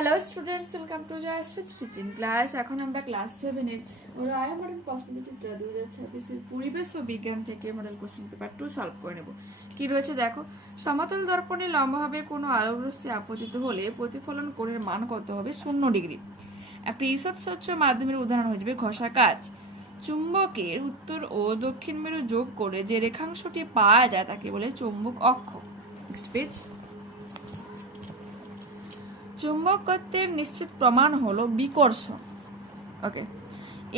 Hello students, welcome to Jayashree teaching class. এখন আমরা class 7-এর রায় model প্রশ্নবিচিত্র 2026-এর পরিবেশ ও বিজ্ঞান থেকে মডেল কোশ্চেন পেপার 2 সলভ করে নেব। কি রয়েছে দেখো। সমতল দর্পণে লম্বভাবে কোনো আলোকরশ্মি আপতিত হলে প্রতিফলন কোণের মান কত হবে? 0 ডিগ্রি। একটা ঈষৎ স্বচ্ছ মাধ্যমের উদাহরণ হয়ে যাবে ঘষা কাচ। চুম্বকের উত্তর ও দক্ষিণ মেরু যোগ করে যে রেখাংশটি পাওয়া যায় তাকে বলে চৌম্বক অক্ষ। Next page. চুম্বকত্বের নিশ্চিত প্রমাণ হলো বিকর্ষণ। ওকে,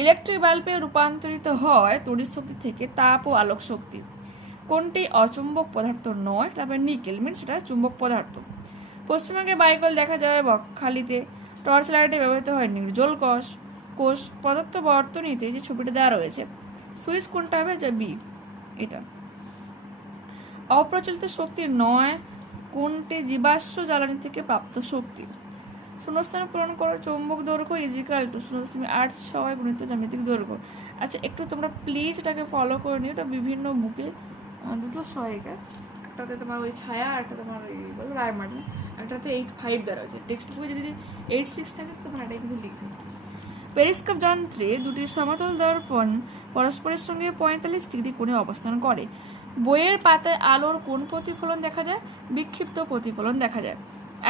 ইলেকট্রিক বাল্বে রূপান্তরিত হয় তড়িৎ শক্তি থেকে তাপ ও আলোক শক্তি। কোনটি অচুম্বক পদার্থ নয়? তবে নিকেল মিনস সেটা চুম্বক পদার্থ। পশ্চিমবঙ্গে বাইকল দেখা যায় বকখালিতে। টর্চ লাইটে ব্যবহৃত হয় নির্জল কোষ। পদার্থ বর্তনীতে যে ছবিটা দেওয়া রয়েছে, সুইচ কোনটা হবে? যে বি, এটা। অপ্রচলিত শক্তি নয় কোনটি জীবাশ্ম জ্বালানি থেকে প্রাপ্ত শক্তি। শূন্যস্থান পূরণ করো। চৌম্বক দৈর্ঘ্য ইজিক্যাল টু 0.8 সবাই গুণিত জ্যামিতিক দৈর্ঘ্য। আচ্ছা, একটু তোমরা প্লিজ এটাকে ফলো করে নিও। এটা বিভিন্ন বুকে দুটো সহায়িকা, একটাতে তোমার ওই ছায়া আর একটা তোমার রায় মডেল, একটাতে 8.5 দেওয়া রয়েছে। টেক্সট বুকে যদি 8.6 থাকে তো তোমরা এটাই কিন্তু লিখবে। পেরিস্কোপ যন্ত্রে দুটি সমতল দর্পণ পরস্পরের সঙ্গে 45 ডিগ্রি কোণে অবস্থান করে। বইয়ের পাতায় আলোর কোন প্রতিফলন দেখা যায়? বিক্ষিপ্ত প্রতিফলন দেখা যায়।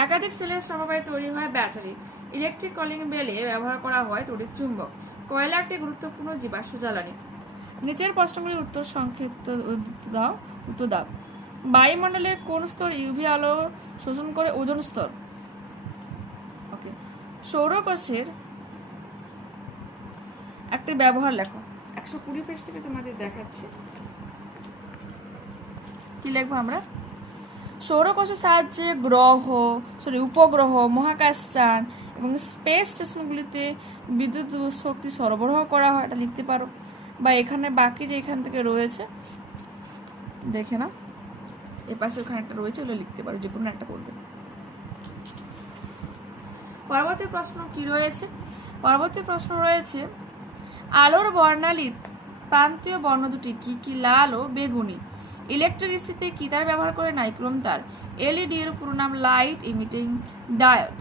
একাধিক সেলের সমবায়ে তৈরি হয় ব্যাটারি। ইলেকট্রিক কলিং বেলে ব্যবহার করা হয় তড়িৎ চুম্বক। কয়লা একটি গুরুত্বপূর্ণ জীবাশ্ম জ্বালানি। নিচের প্রশ্নগুলির উত্তর সংক্ষিপ্ত দাও। বায়ুমণ্ডলের কোন স্তর ইউভি আলো শোষণ করে? ওজোন স্তর। ওকে, সৌরকোষের একটি ব্যবহার লেখো। 120 পেজ থেকে তোমাদের দেখাচ্ছি। কি লিখবো আমরা? সৌরকোষের সাহায্যে উপগ্রহ, মহাকাশযান এবং স্পেস স্টেশনগুলিতে বিদ্যুৎ শক্তি সরবরাহ করা হয়। এটা লিখতে পারো, বা এখানে বাকি যে এখান থেকে রয়েছে দেখে না, এ পাশে ওখানে একটা রয়েছে, ওগুলো লিখতে পারো, যে কোনো একটা করবে। পরবর্তী প্রশ্ন কি রয়েছে? পরবর্তী প্রশ্ন রয়েছে আলোর বর্ণালীর প্রান্তীয় বর্ণ দুটি কি কি? লাল ও বেগুনি। ইলেকট্রিসিটিতে কি তার ব্যবহার করে? নাইক্রোম তার। এলইডি এর পুরো নাম লাইট ইমিটিং ডায়োড।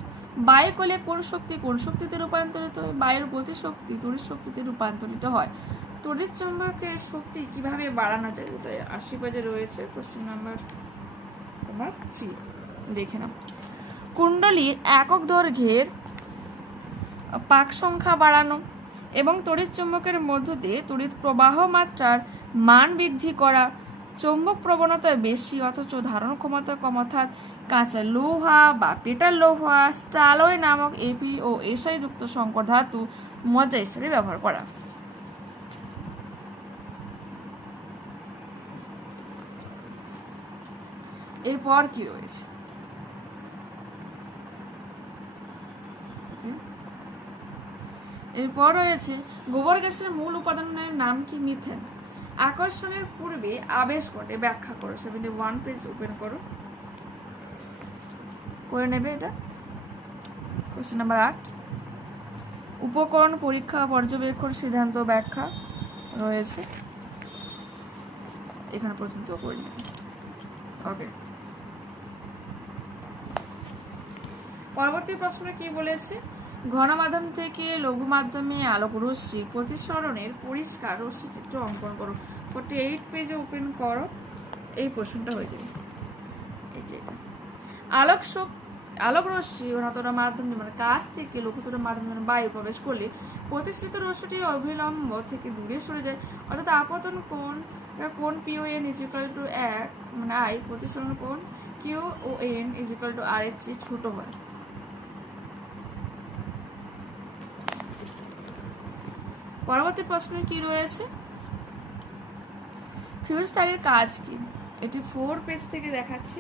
বায়ুকলে কোন শক্তিতে রূপান্তরিত হয়? বায়ুর গতি শক্তি তড়িৎ শক্তিতে রূপান্তরিত হয়। তড়িৎ চুম্বকের শক্তি কিভাবে বাড়ানো যায়? 80 পেজে রয়েছে, কোশ্চেন নাম্বার তোমার 3। দেখে নাও। কুণ্ডলীর একক দৈর্ঘ্যের পাক সংখ্যা বাড়ানো এবং তড়িৎ চুম্বকের মধ্য দিয়ে তড়িৎ প্রবাহ মাত্রার মান বৃদ্ধি করা। চৌম্বক প্রবণতা বেশি অথচ ধারণ ক্ষমতা কম, অর্থাৎ কাঁচা লোহা বা পেটার লোহা স্টালয় নামক এপি ও এসআই যুক্ত সংকর ধাতু মজ্জা হিসেবে ব্যবহার করা। এরপর কি রয়েছে? এরপর রয়েছে গোবর গ্যাসের মূল উপাদানের নাম কি? মিথেন। আকর্ষণের পূর্বে আবেশ ঘটে, ব্যাখ্যা করো। 71 পেজ ওপেন করো, করে নেবে এটা। Question number 8। উপকরণ পরীক্ষা পর্যবেক্ষণ সিদ্ধান্ত ব্যাখ্যা রয়েছে, এখানে পর্যন্ত করে নেবে। ওকে, পরবর্তী প্রশ্ন কি বলেছে? ঘন মাধ্যম থেকে লঘু মাধ্যমে আলোক রশ্মি প্রতিসরণের পরিষ্কার রশ্মি চিত্র অঙ্কন করো। 48 পেজে ওপেন করো, এই প্রশ্নটা হয়ে যাবে। এই যে এটা আলোক রশ্মি ঘনতর মাধ্যমে মানে কাছ থেকে লঘুতর মাধ্যমে বায়ু প্রবেশ করলে প্রতিষ্ঠিত রশ্মিটি অভিলম্ব থেকে দূরে সরে যায়, অর্থাৎ আপতন কোণ পিওএন ইজিক্যাল টু 1 মানে আই, প্রতিসরণ কোণ কিউওএন ইজিক্যাল টু আর এর চেয়ে ছোট হয়। পরবর্তী প্রশ্ন কি রয়েছে? ফিউজ তারের কাজ কি? এটি 4 পেজ থেকে দেখাচ্ছি।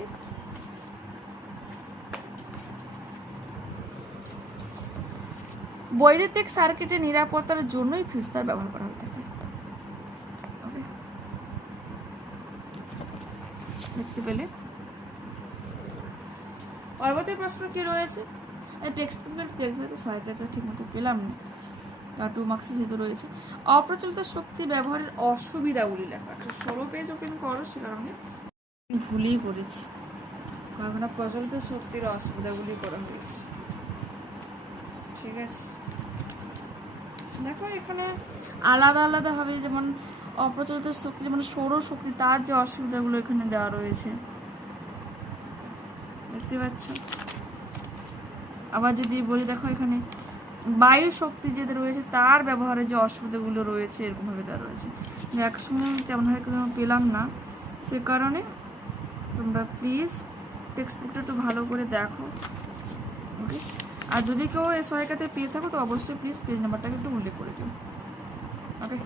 বৈদ্যুতিক সার্কিটের নিরাপত্তার জন্যই ফিউজ তার ব্যবহার করা হয়ে থাকে। ওকে, দেখতে পেলে? পরবর্তী প্রশ্ন কি রয়েছে? টেক্সট বুকের দেখবে তো, সহায়িকাটা ঠিক মতো পেলাম না, 2 মার্কসে যেহেতু রয়েছে। অপ্রচলিত শক্তি ব্যবহারের অসুবিধাগুলি লেখা। 16 পেজ ওপেন করো, সে কারণে ভুলই করেছি, কারণ প্রচলিত শক্তির অসুবিধাগুলি করা হয়েছে। ঠিক আছে, দেখো এখানে আলাদা আলাদা হবে, যেমন অপ্রচলিত শক্তি, যেমন সৌরশক্তি, তার যে অসুবিধাগুলো এখানে দেওয়া রয়েছে দেখতে পাচ্ছ। আবার যদি বলি দেখো এখানে বায়ু শক্তি যেটা রয়েছে তার ব্যবহারের যে অসুবিধাগুলো রয়েছে এরকমভাবে দেওয়া রয়েছে। একসময় তেমনভাবে পেলাম না, সে কারণে তোমরা প্লিজ টেক্সট বুকটা একটু ভালো করে দেখো, ওকে। আর যদি কেউ এই সহায়িকাতে পেয়ে থাকো তো অবশ্যই প্লিজ পেজ নাম্বারটাকে একটু উল্লেখ করে দিও, ওকে।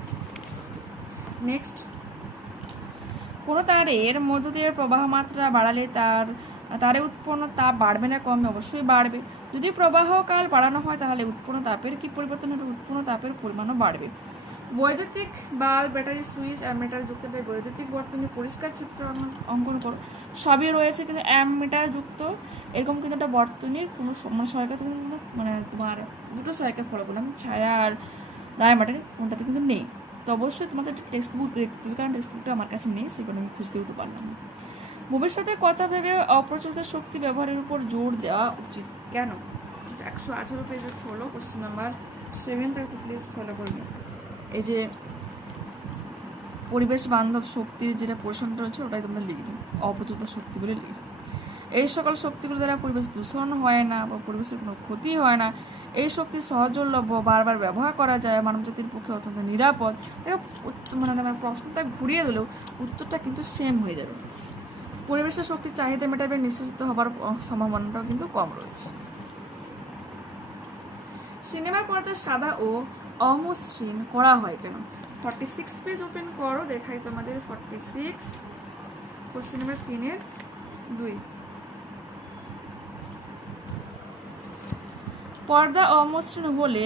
নেক্সট, কোনো তারের মধ্য দিয়ে প্রবাহ মাত্রা বাড়ালে তারে উৎপন্ন তাপ বাড়বে না কমবে? অবশ্যই বাড়বে। যদি প্রবাহকাল বাড়ানো হয় তাহলে উৎপন্ন তাপের কি পরিবর্তন হবে? উৎপন্ন তাপের পরিমাণও বাড়বে। বৈদ্যুতিক বাল্ব, ব্যাটারি, সুইচ, অ্যামিটার যুক্ত বৈদ্যুতিক বর্তনী পরিষ্কার চিত্র অঙ্কন করো। সবই রয়েছে, কিন্তু অ্যামিটার যুক্ত এরকম কিন্তু একটা বর্তনীর কোনো সহায়িকা কিন্তু মানে তোমার দুটো সহায়িকা ফলো করলাম, ছায়া আর ডায়ামিটার, কোনটাতে কিন্তু নেই। তো অবশ্যই তোমাদের টেক্সট বুক দেখতে হবে, কারণ টেক্সট বুকটা আমার কাছে নেই, সেগুলো আমি খুঁজতে দিতে পারলাম না। ভবিষ্যতের কথা ভেবে অপ্রচলিত শক্তি ব্যবহারের উপর জোর দেওয়া উচিত। কেন? 118 পেজে ফলো, কোশ্চেন নাম্বার 7টা একটু প্লিজ ফলো করবে। এই যে পরিবেশ বান্ধব শক্তির যেটা পোর্শনটা রয়েছে ওটাই তোমরা লিখবে, অপ্রচলিত শক্তি বলে লিখবে। এই সকল শক্তিগুলো দ্বারা পরিবেশ দূষণ হয় না বা পরিবেশের কোনো ক্ষতি হয় না, এই শক্তি সহজলভ্য, বারবার ব্যবহার করা যায়, মানবজাতির পক্ষে অত্যন্ত নিরাপদ। মানে আমার প্রশ্নটা ঘুরিয়ে দিলেও উত্তরটা কিন্তু সেম হয়ে যাবে। পরিবেশের শক্তির চাহিদা মেটাবে, নিঃশেষিত হবার সম্ভাবনাটাও কিন্তু কম রয়েছে। সিনেমার পর্দায় সাদা ও অমসৃণ করা হয় কেন? 46 পেজ ওপেন করো, দেখাই তোমাদের 46 কোশ্চেন নাম্বার 3-2। পর্দা অমসৃণ হলে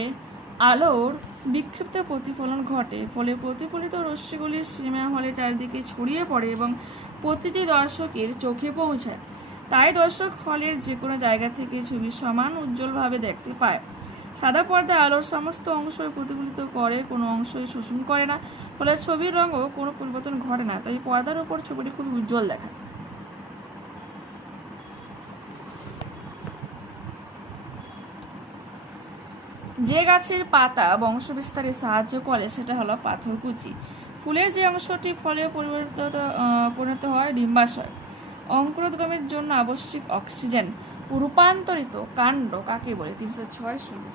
আলোর বিক্ষিপ্ত প্রতিফলন ঘটে, ফলে প্রতিফলিত রশ্মিগুলি সিনেমা হলে চারিদিকে ছড়িয়ে পড়ে এবং প্রতিটি দর্শকের চোখে পৌঁছায়। তাই দর্শক হলের যে কোনো জায়গা থেকে ছবি সমান উজ্জ্বলভাবে দেখতে পায়। সাদা পর্দা আলোর সমস্ত অংশই প্রতিফলিত করে, কোনো অংশই শোষণ করে না, ফলে ছবির রঙও কোনো পরিবর্তন ঘটে না। তাই পর্দার উপর ছবিটি খুব উজ্জ্বল দেখায়। যে গাছের পাতা বংশবিস্তারে সাহায্য করে সেটা হলো পাথরকুচি। ফুলের যে অংশটি ফলে পরিণত হয় ডিম্বাশয়। অঙ্কুরোদ্গমের জন্য আবশ্যিক অক্সিজেন রূপান্তরিত কাণ্ড কাকে বলে? 306 শুরু।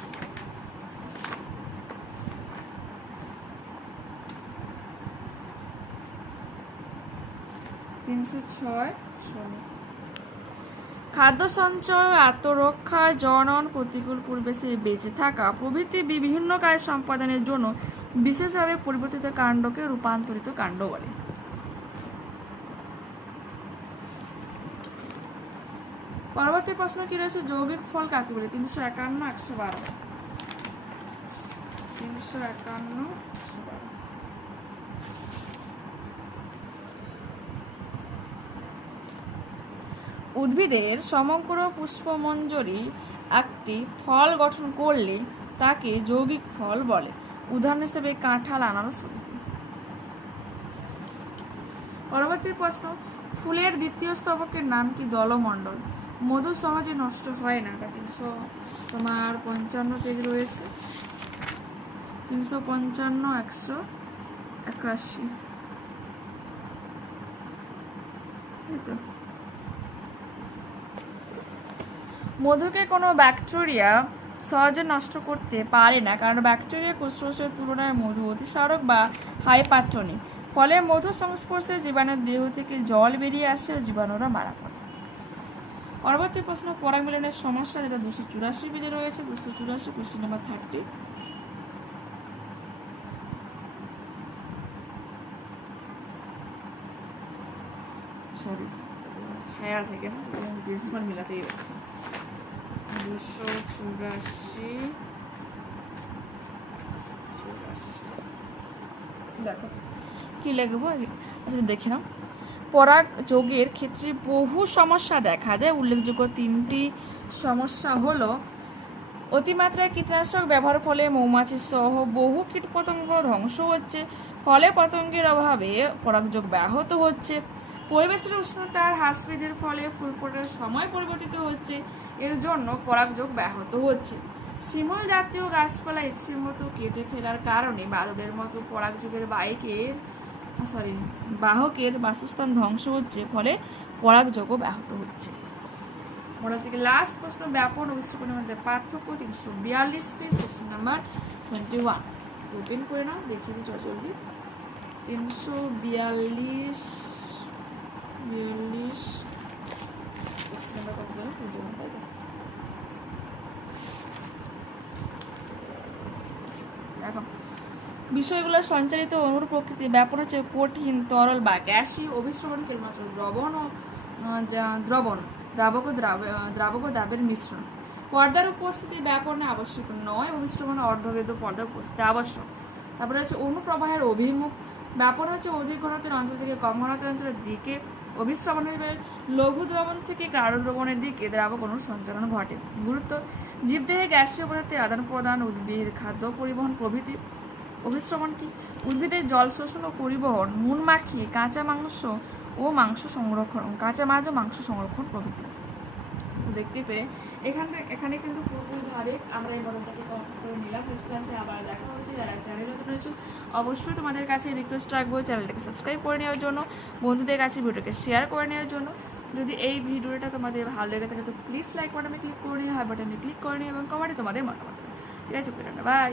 খাদ্য সঞ্চয়, আত্মরক্ষা, জনন, প্রতিকূল পরিবেশে বেঁচে থাকা প্রভৃতি বিভিন্ন কাজ সম্পাদনের জন্য বিশেষভাবে পরিবর্তিত কাণ্ডকে রূপান্তরিত কাণ্ড বলে। পরবর্তী প্রশ্ন কি রয়েছে? যৌগিক ফল কাকে বলে? 351, 112। 351, 112। উদ্ভিদের সমগ্র পুষ্পমঞ্জরি একটি ফল গঠন করলে তাকে যৌগিক ফল বলে। উদাহরণ হিসেবে কাঁঠাল, আনারস প্রভৃতি। পরবর্তী প্রশ্ন, ফুলের দ্বিতীয় স্তবকের নাম কি? দলমণ্ডল। মধু সহজে নষ্ট হয় না, 355 পেজ রয়েছে, 355, 181। মধুকে কোনো ব্যাকটেরিয়া সহজে নষ্ট করতে পারে না, কারণ ব্যাকটেরিয়া কোষরসের তুলনায় মধু অতিসারক বা হাইপারটনিক। ফলে মধু সংস্পর্শে জীবাণুর দেহ থেকে জল বেরিয়ে আসে ও জীবাণুরা মারা পড়ে। পরবর্তী প্রশ্ন, পরাগ মিলনের সমস্যা, যেটা 284 পেজে রয়েছে, 284, কোশ্চেন নাম্বার 30। সরি, ছায়া থেকে না, পেজ নাম্বার মিলাতেই যাচ্ছে। 284। দেখো কি লিখবো, আচ্ছা দেখে নাও। পরাগ যোগের ক্ষেত্রে বহু সমস্যা দেখা যায়। উল্লেখযোগ্য 3টি সমস্যা হলো: অতিমাত্রায় কীটনাশক ব্যবহার ফলে মৌমাছি সহ বহু কীটপতঙ্গ ধ্বংস হচ্ছে, ফলে পতঙ্গের অভাবে পরাগযোগ ব্যাহত হচ্ছে, পরিবেশের উষ্ণতার হ্রাস বৃদ্ধির ফলে ফুল ফোটার সময় পরিবর্তিত হচ্ছে, এর জন্য পরাগযোগ ব্যাহত হচ্ছে, শিমুল জাতীয় গাছপালা ইচ্ছে মতো কেটে ফেলার কারণে বাদুড়ের মতো পরাগযোগের বাহকের বাসস্থান ধ্বংস হচ্ছে, ফলে পরাগযোগও ব্যাহত হচ্ছে। মডেল থেকে লাস্ট প্রশ্ন, ব্যাপন ও বিস্ফোরণের মধ্যে পার্থক্য 342 পেজ, কোশ্চেন নাম্বার 21। ওপেন করে নাও, দেখিয়ে দিই জলদি। 342 কোশ্চেন নাম্বার কত বলো? 21, তাই তো? দেখো, বিষয়গুলো সঞ্চারিত অণুর প্রকৃতি, ব্যাপন হচ্ছে কঠিন, তরল বা গ্যাসীয়, অভিস্রবণ কেবলমাত্র দ্রবণ ও দ্রাবক ও দ্রাবের মিশ্রণ। পর্দার উপস্থিতি ব্যাপনে আবশ্যক নয়, অভিস্রবণ অর্ধভেদ পর্দার উপস্থিতি আবশ্যক। তারপরে হচ্ছে অনুপ্রবাহের অভিমুখ, ব্যাপন হচ্ছে অধিক ঘনত্বের অঞ্চল থেকে কম ঘনত্বের অঞ্চলের দিকে, অভিস্রবণ লঘু দ্রবণ থেকে গাঢ় দ্রবণের দিকে দ্রাবক অণুর সঞ্চালন ঘটে। গুরুত্ব, জীবদেহে গ্যাসীয় পদার্থের আদান প্রদান, উদ্ভিদের খাদ্য পরিবহন প্রভৃতি। অভিস্রবণ কি? উদ্ভিদের জল শোষণ ও পরিবহন, নুন মাখিয়ে কাঁচা মাছ ও মাংস সংরক্ষণ প্রভৃতি। তো দেখতে পেয়ে এখানে কিন্তু পুরোপুরিভাবে আমরা এই মডেলটাকে কমপ্লিট করে নিলাম। নেক্সট ক্লাসে আবার দেখা হচ্ছে। যারা চ্যানেলে নতুন রয়েছে অবশ্যই তোমাদের কাছে রিকোয়েস্ট রাখবো চ্যানেলটাকে সাবস্ক্রাইব করে নেওয়ার জন্য, বন্ধুদের কাছে ভিডিওটাকে শেয়ার করে নেওয়ার জন্য। যদি এই ভিডিওটা তোমাদের ভালো লেগে থাকে তো প্লিজ লাইক বাটনে ক্লিক করে নিও, হাই বাটনে ক্লিক করে নিও এবং কমেন্টে তোমাদের মতামত। ঠিক আছে, বাই।